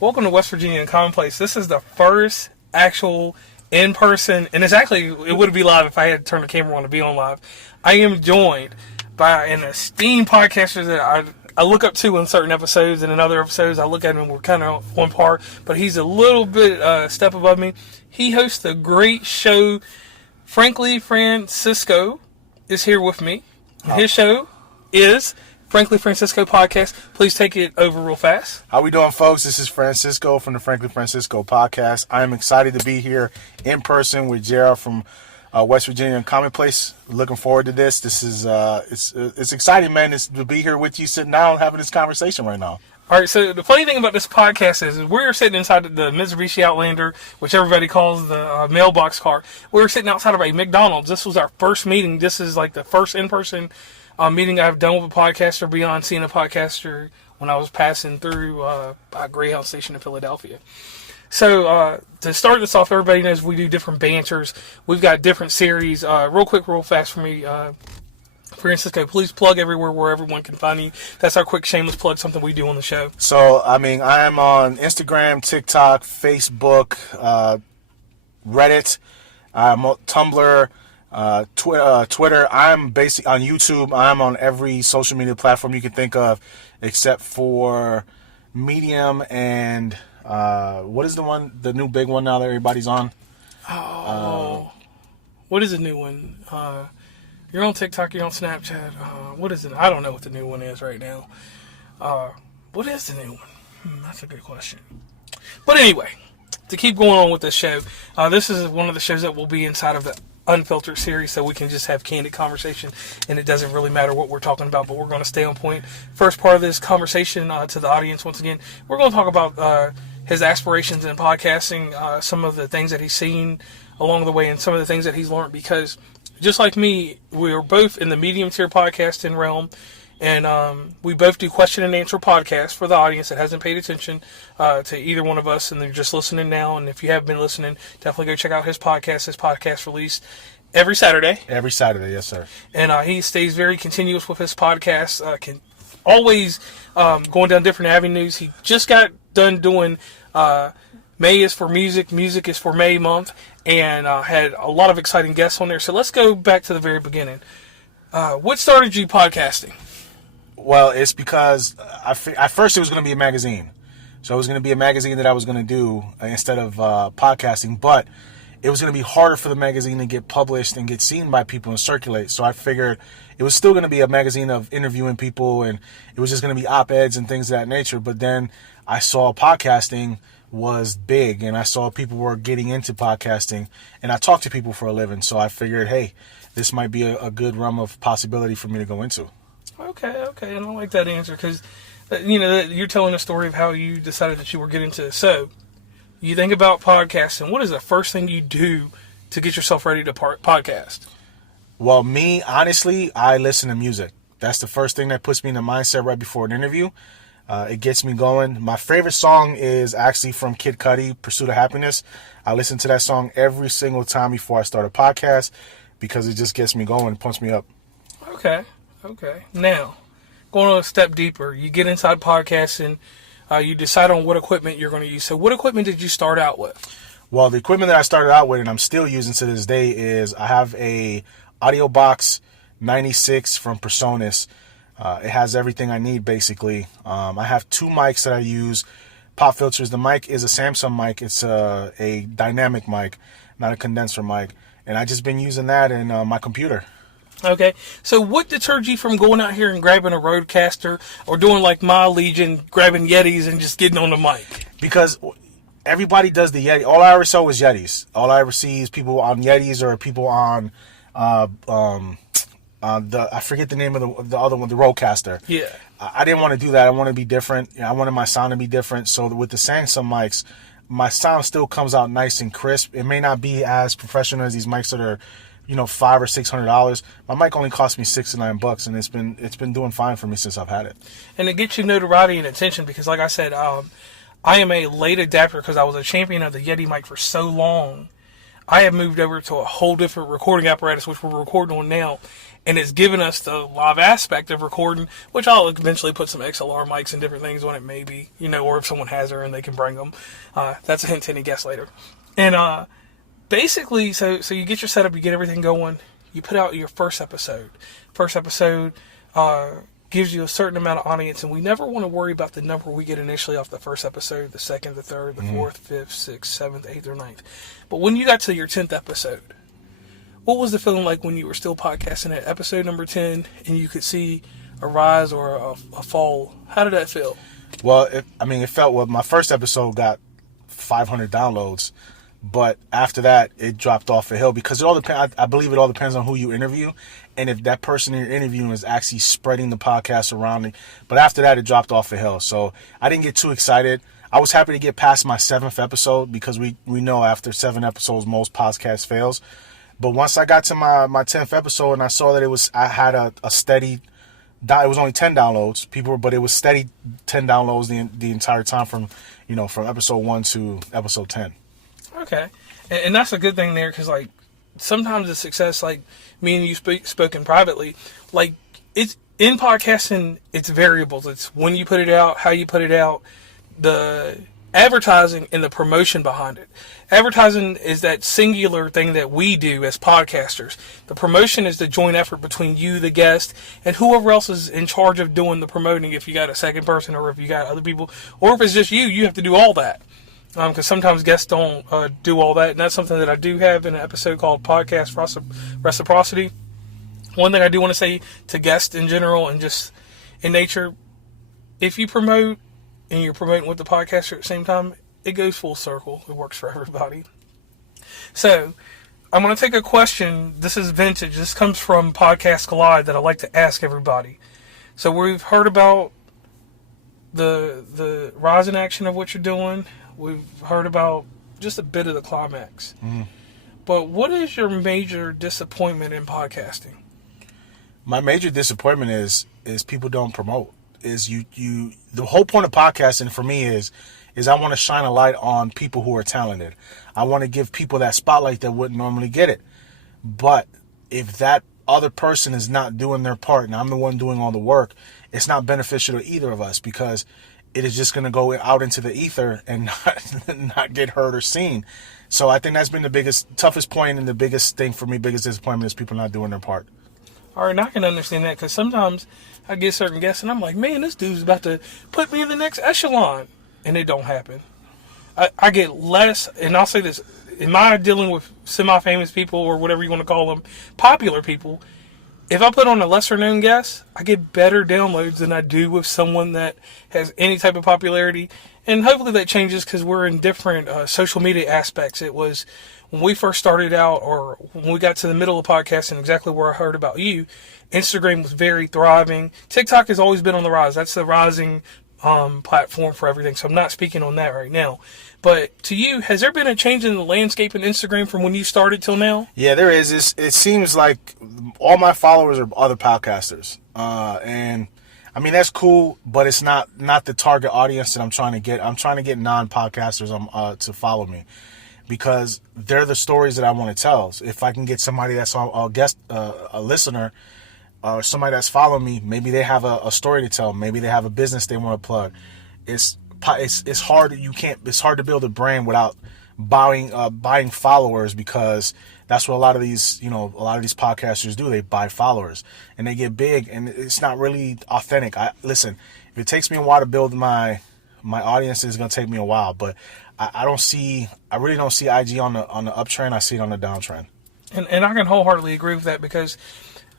Welcome to West Virginia and Commonplace. This is the first actual in-person, and it would be live if I had turned the camera on to be on live. I am joined by an esteemed podcaster that I look up to in certain episodes, and in other episodes I look at him and we're kind of on par, but he's a little bit step above me. He hosts the great show, Frankly Francisco is here with me. His show is Frankly Francisco Podcast. Please take it over real fast. How we doing, folks? This is Francisco from the Frankly Francisco Podcast. I am excited to be here in person with Gerald from West Virginia and Commonplace. Looking forward to this. This is it's exciting, man. To be here with you, sitting down, having this conversation right now. All right, so the funny thing about this podcast is we're sitting inside the Mitsubishi Outlander, which everybody calls the mailbox car. We're sitting outside of a McDonald's. This was our first meeting. This is like the first in-person meeting I've done with a podcaster beyond seeing a podcaster when I was passing through a Greyhound station in Philadelphia. So to start this off, everybody knows we do different banters. We've got different series. Real quick, real fast for me. Francisco, please plug everywhere where everyone can find you. That's our quick shameless plug, something we do on the show. So, I am on Instagram, TikTok, Facebook, Reddit, Tumblr, Twitter. I'm basically on YouTube. I'm on every social media platform you can think of, except for Medium and what is the new big one now that everybody's on? What is the new one? You're on TikTok, you're on Snapchat. What is it? I don't know what the new one is right now. What is the new one? That's a good question. But anyway, to keep going on with this show, this is one of the shows that will be inside of the Unfiltered series, so we can just have candid conversation, and it doesn't really matter what we're talking about, but we're going to stay on point. First part of this conversation to the audience, once again, we're going to talk about his aspirations in podcasting, some of the things that he's seen along the way, and some of the things that he's learned, because just like me, we're both in the medium tier podcasting realm, and we both do question and answer podcasts for the audience that hasn't paid attention to either one of us, and they're just listening now. And if you have been listening, definitely go check out his podcast. His podcast released every Saturday. Every Saturday, yes, sir. And he stays very continuous with his podcast. Can always going down different avenues. He just got done doing May is for Music. Music is for May month. And had a lot of exciting guests on there. So let's go back to the very beginning. What started you podcasting? Well, it's because at first it was going to be a magazine. So it was going to be a magazine that I was going to do instead of podcasting. But it was going to be harder for the magazine to get published and get seen by people and circulate. So I figured it was still going to be a magazine of interviewing people, and it was just going to be op-eds and things of that nature. But then I saw podcasting was big, and I saw people were getting into podcasting, and I talked to people for a living. So I figured, hey, this might be a good realm of possibility for me to go into. Okay, and I like that answer, because you're telling a story of how you decided that you were getting to. So, you think about podcasting. What is the first thing you do to get yourself ready to podcast? Well, me, honestly, I listen to music. That's the first thing that puts me in the mindset right before an interview. It gets me going. My favorite song is actually from Kid Cudi, Pursuit of Happiness. I listen to that song every single time before I start a podcast because it just gets me going and pumps me up. Okay. Now, going on a step deeper, you get inside podcasting, you decide on what equipment you're going to use. So what equipment did you start out with? Well, the equipment that I started out with and I'm still using to this day is I have a Audio Box 96 from Personas. It has everything I need, basically. I have two mics that I use, pop filters. The mic is a Samsung mic. It's a dynamic mic, not a condenser mic. And I've just been using that in my computer. Okay, so what deterred you from going out here and grabbing a Rodecaster or doing like my Legion, grabbing Yetis and just getting on the mic? Because everybody does the Yeti. All I ever saw was Yetis. All I ever see is people on Yetis or people on I forget the name of the other one, the Rodecaster. Yeah. I didn't want to do that. I want to be different. I wanted my sound to be different. So with the Samsung mics, my sound still comes out nice and crisp. It may not be as professional as these mics that are, $500 or $600. My mic only cost me $6 to $9, and it's been doing fine for me since I've had it. And it gets you notoriety and attention because, like I said, I am a late adapter because I was a champion of the Yeti mic for so long. I have moved over to a whole different recording apparatus, which we're recording on now, and it's given us the live aspect of recording, which I'll eventually put some XLR mics and different things on it, maybe, or if someone has her and they can bring them. That's a hint to any guests later. And basically, so you get your setup, you get everything going, you put out your first episode. First episode gives you a certain amount of audience, and we never want to worry about the number we get initially off the first episode, the second, the third, the fourth, fifth, sixth, seventh, eighth, or ninth. But when you got to your 10th episode, what was the feeling like when you were still podcasting at episode number 10 and you could see a rise or a fall? How did that feel? Well, it felt well. My first episode got 500 downloads, but after that, it dropped off a hill because it all depends. I believe it all depends on who you interview, and if that person you're interviewing is actually spreading the podcast around. But after that, it dropped off a hill. So I didn't get too excited. I was happy to get past my 7th episode because we know after 7 episodes, most podcasts fails. But once I got to my 10th episode and I saw that I had a steady, it was only 10 downloads, but it was steady 10 downloads the entire time from episode 1 to episode 10. Okay. And that's a good thing there because, like, sometimes the success, like, me and you spoken privately, like, it's in podcasting, it's variables. It's when you put it out, how you put it out, the advertising and the promotion behind it. Advertising is that singular thing that we do as podcasters. The promotion is the joint effort between you, the guest, and whoever else is in charge of doing the promoting. If you got a second person or if you got other people, or if it's just you have to do all that. Because sometimes guests don't do all that. And that's something that I do have in an episode called Podcast Reciprocity. One thing I do want to say to guests in general and just in nature, if you promote and you're promoting with the podcaster at the same time, it goes full circle. It works for everybody. So, I'm going to take a question. This is vintage. This comes from Podcast Collide that I like to ask everybody. So, we've heard about the rise in action of what you're doing. We've heard about just a bit of the climax. Mm-hmm. But what is your major disappointment in podcasting? My major disappointment is people don't promote. The whole point of podcasting for me is I want to shine a light on people who are talented. I want to give people that spotlight that wouldn't normally get it. But if that other person is not doing their part and I'm the one doing all the work, it's not beneficial to either of us because it is just going to go out into the ether and not get heard or seen. So I think that's been the toughest point and the biggest thing for me, biggest disappointment is people not doing their part. All right, and I can understand that because sometimes I get certain guests and I'm like, man, this dude's about to put me in the next echelon. And it don't happen. I get less, and I'll say this, in my dealing with semi-famous people or whatever you want to call them, popular people, if I put on a lesser-known guest, I get better downloads than I do with someone that has any type of popularity. And hopefully that changes because we're in different social media aspects. It was when we first started out or when we got to the middle of podcasting, exactly where I heard about you, Instagram was very thriving. TikTok has always been on the rise. That's the rising platform for everything. So I'm not speaking on that right now. But to you, has there been a change in the landscape in Instagram from when you started till now? Yeah, there is. It seems like all my followers are other podcasters. And I mean, that's cool, but it's not the target audience that I'm trying to get. I'm trying to get non-podcasters to follow me because they're the stories that I want to tell. So if I can get somebody that's a guest, a listener, or somebody that's following me, maybe they have a story to tell. Maybe they have a business they want to plug. It's hard. It's hard to build a brand without buying followers because that's what a lot of these podcasters do. They buy followers and they get big, and it's not really authentic. Listen, if it takes me a while to build my audience, it's gonna take me a while. But I really don't see IG on the uptrend. I see it on the downtrend. And I can wholeheartedly agree with that because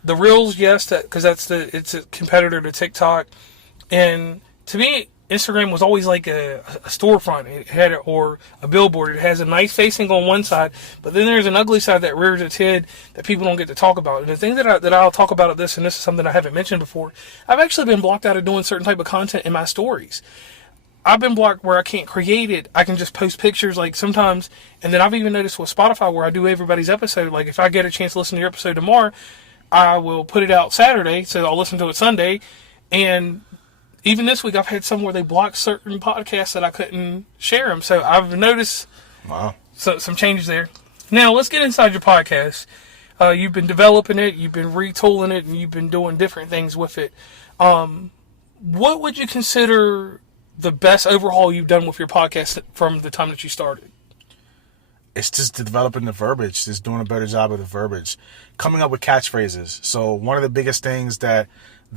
the Reels, yes, because it's a competitor to TikTok, and to me, Instagram was always like a storefront. It had or a billboard. It has a nice facing on one side, but then there's an ugly side that rears its head that people don't get to talk about. And the thing that I'll talk about at this, and this is something I haven't mentioned before, I've actually been blocked out of doing certain type of content in my stories. I've been blocked where I can't create it. I can just post pictures like sometimes, and then I've even noticed with Spotify where I do everybody's episode. Like if I get a chance to listen to your episode tomorrow, I will put it out Saturday, so I'll listen to it Sunday. And even this week, I've had some where they blocked certain podcasts that I couldn't share them. So I've noticed some changes there. Now, let's get inside your podcast. You've been developing it, you've been retooling it, and you've been doing different things with it. What would you consider the best overhaul you've done with your podcast from the time that you started? It's just developing the verbiage, just doing a better job of the verbiage, coming up with catchphrases. So one of the biggest things that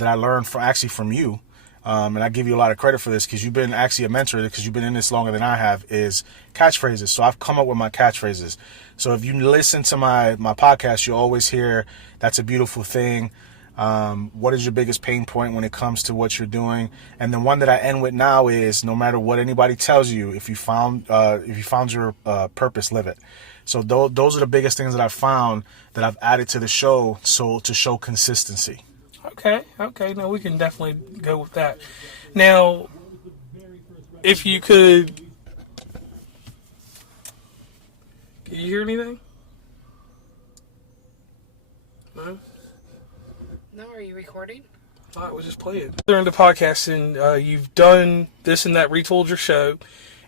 I learned from you, and I give you a lot of credit for this because you've been actually a mentor because you've been in this longer than I have, is catchphrases. So I've come up with my catchphrases. So if you listen to my podcast, you always hear, "That's a beautiful thing." What is your biggest pain point when it comes to what you're doing? And the one that I end with now is, no matter what anybody tells you, if you found your purpose, live it. So those are the biggest things that I've found that I've added to the show, so to show consistency. Okay. No, we can definitely go with that. Now, if you could, can you hear anything? No. No, are you recording? I was just playing. During the podcasting, you've done this and that, retooled your show,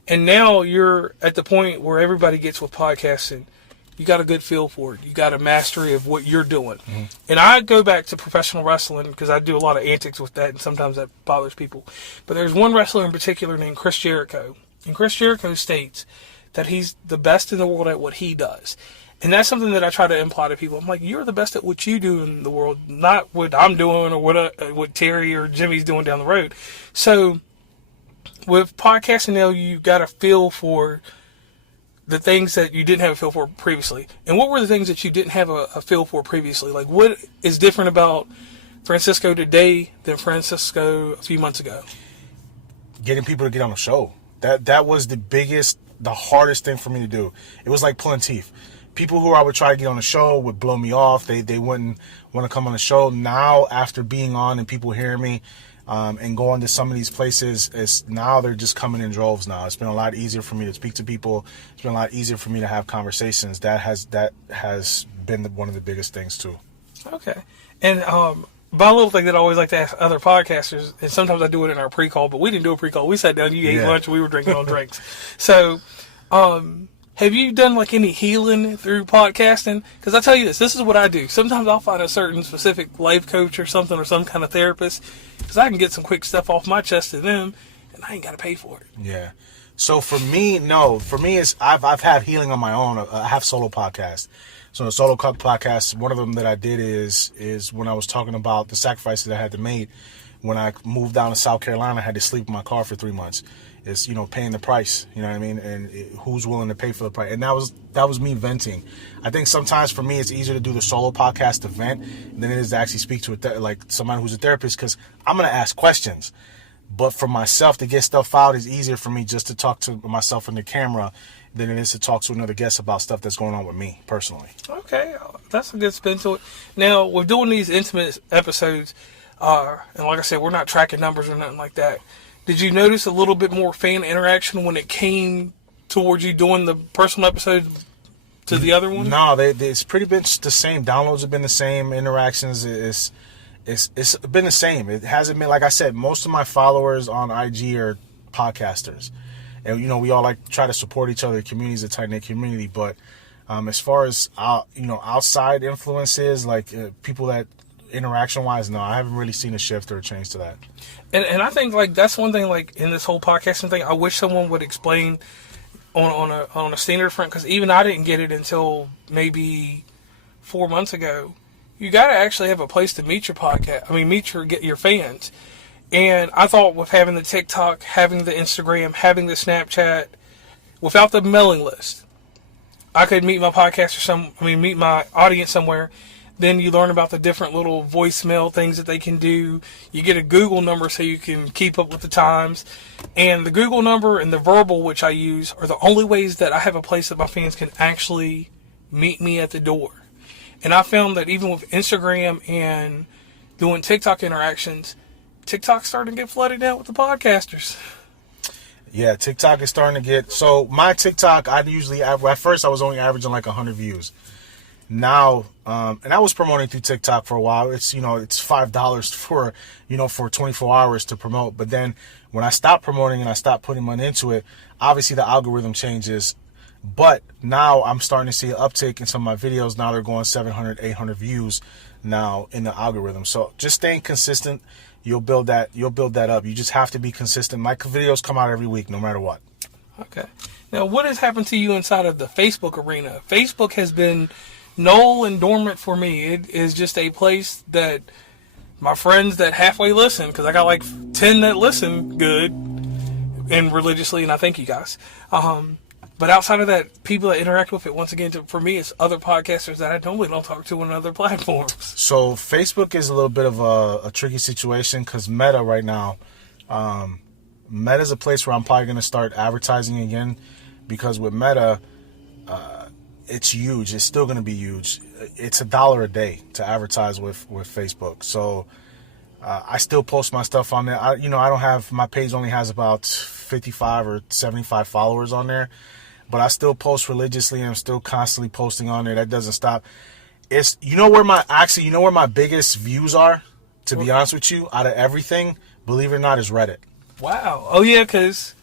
and now you're at the point where everybody gets with podcasting. You got a good feel for it. You got a mastery of what you're doing. Mm-hmm. And I go back to professional wrestling because I do a lot of antics with that, and sometimes that bothers people. But there's one wrestler in particular named Chris Jericho, and Chris Jericho states that he's the best in the world at what he does. And that's something that I try to imply to people. I'm like, you're the best at what you do in the world, not what I'm doing or what Terry or Jimmy's doing down the road. So with podcasting now, you got a feel for the things that you didn't have a feel for previously. And what were the things that you didn't have a feel for previously? Like, what is different about Francisco today than Francisco a few months ago? Getting people to get on the show. That was the hardest thing for me to do. It was like pulling teeth. People who I would try to get on the show would blow me off. They wouldn't want to come on the show. Now, after being on and people hearing me and going to some of these places, now they're just coming in droves now. It's been a lot easier for me to speak to people. It's been a lot easier for me to have conversations. That has been one of the biggest things, too. Okay. And my little thing that I always like to ask other podcasters, and sometimes I do it in our pre-call, but we didn't do a pre-call. We sat down, you ate lunch, we were drinking on drinks. So, have you done like any healing through podcasting? Because I tell you this is what I do. Sometimes I'll find a certain specific life coach or something, or some kind of therapist, because I can get some quick stuff off my chest to them, and I ain't got to pay for it. Yeah. So for me, no. For me, it's I've had healing on my own. I have solo podcasts. So the solo podcast, one of them that I did is when I was talking about the sacrifices I had to make when I moved down to South Carolina. I had to sleep in my car for 3 months. It's, paying the price, you know what I mean? And who's willing to pay for the price? And that was me venting. I think sometimes for me, it's easier to do the solo podcast to vent than it is to actually speak to like somebody who's a therapist, because I'm going to ask questions. But for myself to get stuff out is easier for me just to talk to myself in the camera than it is to talk to another guest about stuff that's going on with me personally. Okay, that's a good spin to it. Now, we're doing these intimate episodes, and like I said, we're not tracking numbers or nothing like that. Did you notice a little bit more fan interaction when it came towards you doing the personal episode to the other one? No, it's pretty much the same. Downloads have been the same. Interactions it's been the same. It hasn't been, like I said, most of my followers on IG are podcasters, and we all try to support each other. The community is a tight knit community, but as far as outside influences, people that interaction wise, no, I haven't really seen a shift or a change to that. And I think that's one thing in this whole podcasting thing. I wish someone would explain on a standard front, because even I didn't get it until maybe 4 months ago. You got to actually have a place to meet your podcast. I mean, get your fans. And I thought with having the TikTok, having the Instagram, having the Snapchat, without the mailing list, I could meet my meet my audience somewhere. Then you learn about the different little voicemail things that they can do. You get a Google number so you can keep up with the times. And the Google number and the verbal, which I use, are the only ways that I have a place that my fans can actually meet me at the door. And I found that even with Instagram and doing TikTok interactions, TikTok's starting to get flooded out with the podcasters. Yeah, TikTok is starting to get... So my TikTok, at first I was only averaging 100 views. Now, and I was promoting through TikTok for a while. It's, it's $5 for 24 hours to promote. But then when I stopped promoting and I stopped putting money into it, obviously the algorithm changes. But now I'm starting to see an uptick in some of my videos. Now they're going 700, 800 views now in the algorithm. So just staying consistent, you'll build that up. You just have to be consistent. My videos come out every week, no matter what. Okay. Now, what has happened to you inside of the Facebook arena? Facebook has been null and dormant for me. It is just a place that my friends that halfway listen, because I got like 10 that listen good and religiously, and I thank you guys. But outside of that, people that interact with it, once again, for me, it's other podcasters that I normally don't talk to on other platforms. So Facebook is a little bit of a tricky situation because Meta right now, Meta is a place where I'm probably going to start advertising again, because with Meta, it's huge. It's still going to be huge. It's $1 a day to advertise with Facebook. So I still post my stuff on there. I don't have, my page only has about 55 or 75 followers on there. But I still post religiously, and I'm still constantly posting on there. That doesn't stop. It's where my biggest views are, to be honest with you, out of everything, believe it or not, is Reddit. Wow. Oh yeah, because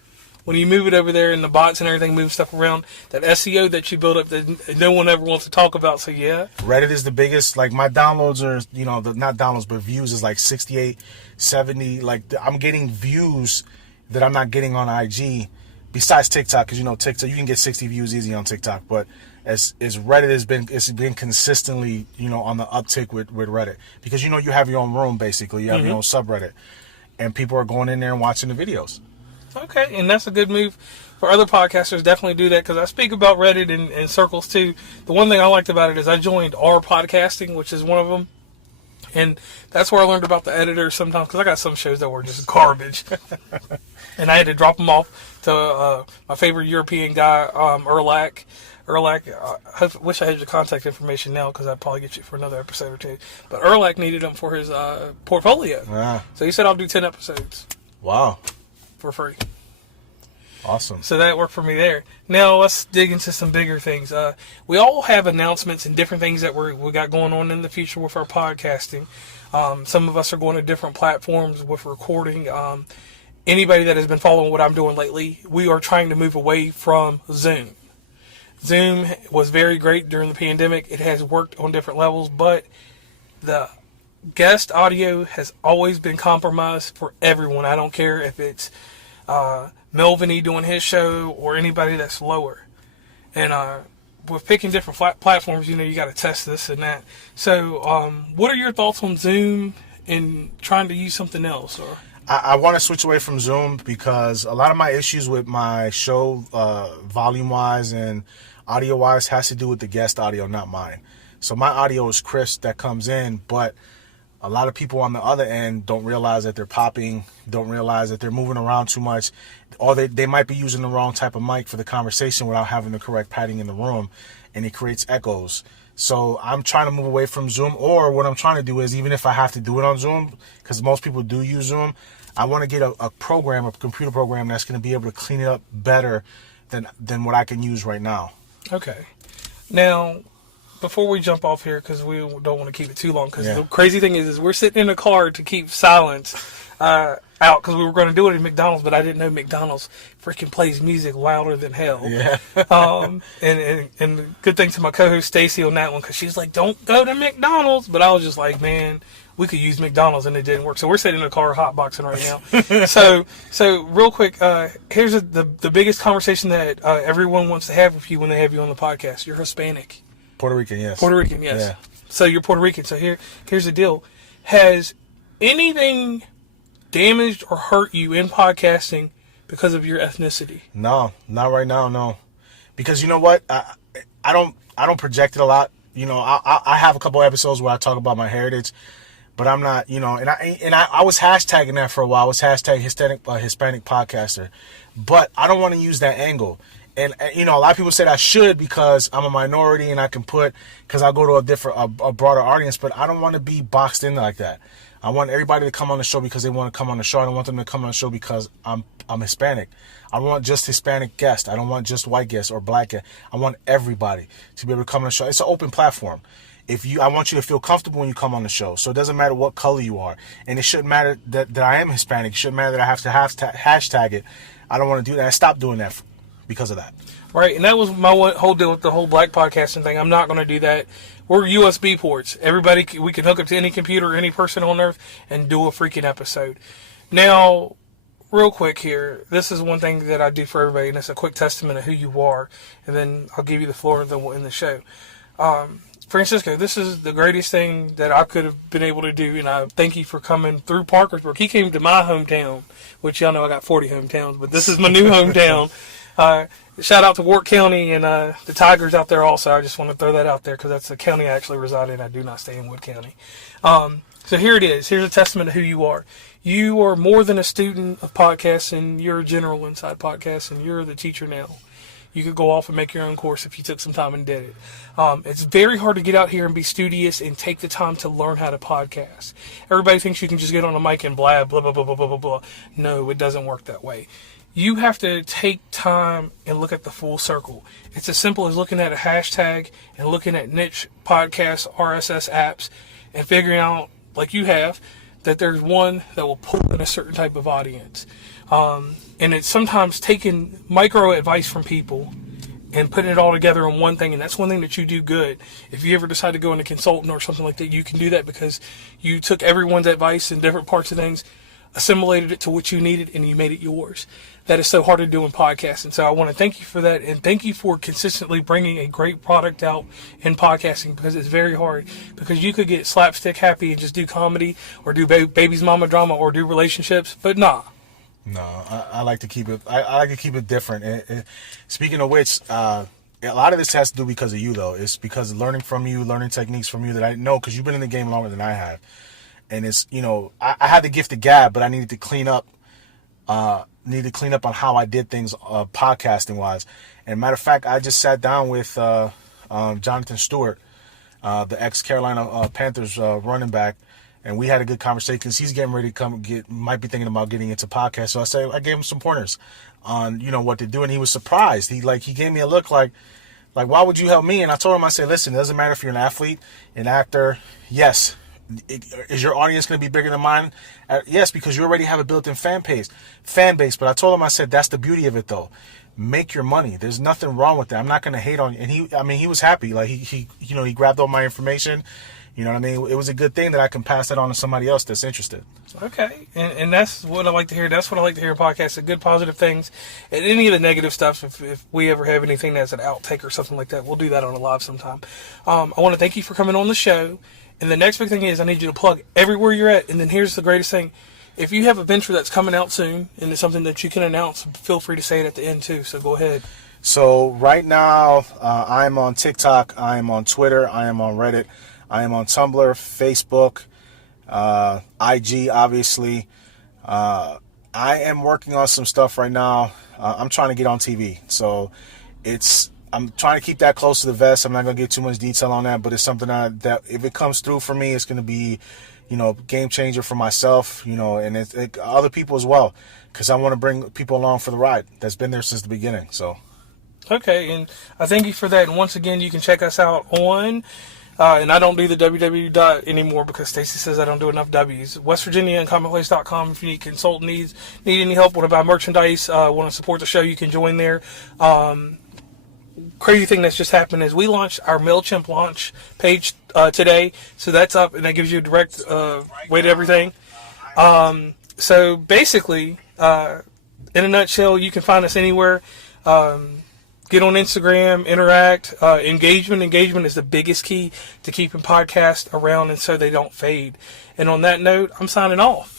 when you move it over there and the bots and everything move stuff around, that SEO that you build up that no one ever wants to talk about. So yeah. Reddit is the biggest. Like my downloads are, not downloads, but views is like 68, 70. Like I'm getting views that I'm not getting on IG. Besides TikTok, because TikTok, you can get 60 views easy on TikTok, but as Reddit it's been consistently on the uptick with Reddit, because you have your own room, basically you have your own subreddit, and people are going in there and watching the videos. Okay, and that's a good move for other podcasters. Definitely do that, because I speak about Reddit in circles too. The one thing I liked about it is I joined R Podcasting, which is one of them. And that's where I learned about the editor sometimes, because I got some shows that were just garbage. And I had to drop them off to my favorite European guy, Erlak. I wish I had your contact information now, because I'd probably get you for another episode or two. But Erlak needed them for his portfolio. Ah. So he said, I'll do 10 episodes. Wow. For free. Awesome. So that worked for me there. Now let's dig into some bigger things. We all have announcements and different things that we got going on in the future with our podcasting. Some of us are going to different platforms with recording. Anybody that has been following what I'm doing lately, we are trying to move away from Zoom. Zoom was very great during the pandemic. It has worked on different levels, but the guest audio has always been compromised for everyone. I don't care if it's Melvin doing his show or anybody that's lower. And with picking different platforms, you got to test this and that. So what are your thoughts on Zoom and trying to use something else? Or I want to switch away from Zoom, because a lot of my issues with my show, volume-wise and audio-wise, has to do with the guest audio, not mine. So my audio is crisp that comes in, but a lot of people on the other end don't realize that they're popping, don't realize that they're moving around too much, or they might be using the wrong type of mic for the conversation without having the correct padding in the room, and it creates echoes. So I'm trying to move away from Zoom, or what I'm trying to do is, even if I have to do it on Zoom, because most people do use Zoom, I want to get a computer program that's going to be able to clean it up better than what I can use right now. Okay. Now, before we jump off here, because we don't want to keep it too long, because Yeah. the crazy thing is we're sitting in a car to keep silence out, because we were going to do it at McDonald's, but I didn't know McDonald's freaking plays music louder than hell. Yeah. And good thing to my co-host Stacey on that one, because she's like, don't go to McDonald's, but I was just like, man, we could use McDonald's, and it didn't work. So we're sitting in a car hotboxing right now. So real quick, here's the biggest conversation that everyone wants to have with you when they have you on the podcast. You're Hispanic. Puerto Rican, yes. Puerto Rican, yes. Yeah. So you're Puerto Rican. So here's the deal. Has anything damaged or hurt you in podcasting because of your ethnicity? No, not right now, no. Because you know what? I don't project it a lot. I have a couple episodes where I talk about my heritage, but I'm not, and I was hashtagging that for a while. I was hashtag Hispanic podcaster, but I don't want to use that angle. And a lot of people said I should, because I'm a minority and I can because I go to a broader audience, but I don't want to be boxed in like that. I want everybody to come on the show because they want to come on the show. I don't want them to come on the show because I'm Hispanic. I want just Hispanic guests. I don't want just white guests or black guests. I want everybody to be able to come on the show. It's an open platform. I want you to feel comfortable when you come on the show. So it doesn't matter what color you are. And it shouldn't matter that I am Hispanic. It shouldn't matter that I have to hashtag it. I don't want to do that. I stopped doing that because of that. Right, and that was my whole deal with the whole black podcasting thing. I'm not going to do that. We're USB ports. Everybody, we can hook up to any computer, any person on earth, and do a freaking episode. Now, real quick here, this is one thing that I do for everybody, and it's a quick testament of who you are, and then I'll give you the floor in the show. Francisco, this is the greatest thing that I could have been able to do, and I thank you for coming through Parkersburg. He came to my hometown, which y'all know I got 40 hometowns, but this is my new hometown. Shout out to Warwick County and the Tigers out there also. I just want to throw that out there because that's the county I actually reside in. I do not stay in Wood County. So here it is. Here's a testament of who you are. You are more than a student of podcasting. You're a general inside podcasting. You're the teacher now. You could go off and make your own course if you took some time and did it. It's very hard to get out here and be studious and take the time to learn how to podcast. Everybody thinks you can just get on a mic and blab, blah, blah, blah, blah, blah, blah, blah. No, it doesn't work that way. You have to take time and look at the full circle. It's as simple as looking at a hashtag and looking at niche podcast RSS apps and figuring out, like you have, that there's one that will pull in a certain type of audience. And it's sometimes taking micro advice from people and putting it all together in one thing, and that's one thing that you do good. If you ever decide to go into consultant or something like that, you can do that because you took everyone's advice in different parts of things, assimilated it to what you needed, and you made it yours. That is so hard to do in podcasting. So I want to thank you for that, and thank you for consistently bringing a great product out in podcasting, because it's very hard. Because you could get slapstick happy and just do comedy or do baby's mama drama or do relationships, but nah. No, I like to keep it. I like to keep it different. Speaking of which, a lot of this has to do because of you, though. It's because of learning from you, learning techniques from you that I know, because you've been in the game longer than I have. And it's, I had the gift of gab, but I needed to clean up. On how I did things podcasting wise. And matter of fact, I just sat down with Jonathan Stewart, the ex-Carolina Panthers running back, and we had a good conversation because he's getting ready to might be thinking about getting into podcast. So I gave him some pointers on what to do, and he was surprised. He gave me a look like why would you help me? And I told him, I said, listen, it doesn't matter if you're an athlete, an actor. Yes. Is your audience going to be bigger than mine? Yes, because you already have a built-in fan base. But I told him, I said, that's the beauty of it, though. Make your money. There's nothing wrong with that. I'm not going to hate on you. And he was happy. Like he grabbed all my information. You know what I mean? It was a good thing that I can pass that on to somebody else that's interested. Okay, and that's what I like to hear. That's what I like to hear in podcasts, the good positive things. And any of the negative stuff, if we ever have anything that's an outtake or something like that, we'll do that on a live sometime. I want to thank you for coming on the show. And the next big thing is I need you to plug everywhere you're at. And then here's the greatest thing. If you have a venture that's coming out soon and it's something that you can announce, feel free to say it at the end too. So go ahead. So right now, I'm on TikTok. I am on Twitter. I am on Reddit. I am on Tumblr, Facebook, IG, obviously. I am working on some stuff right now. I'm trying to get on TV. So I'm trying to keep that close to the vest. I'm not going to get too much detail on that, but it's something that if it comes through for me, it's going to be, game changer for myself, and other people as well, because I want to bring people along for the ride that's been there since the beginning. So, okay, and I thank you for that. And once again, you can check us out on, and I don't do the www anymore because Stacey says I don't do enough W's. West Virginia and commonplace.com. If you need consult needs, need any help, want to buy merchandise, want to support the show, you can join there. Crazy thing that's just happened is we launched our MailChimp launch page today, so that's up and that gives you a direct way to everything. So basically, in a nutshell, you can find us anywhere. Get on Instagram, interact, engagement. Engagement is the biggest key to keeping podcasts around and so they don't fade. And on that note, I'm signing off.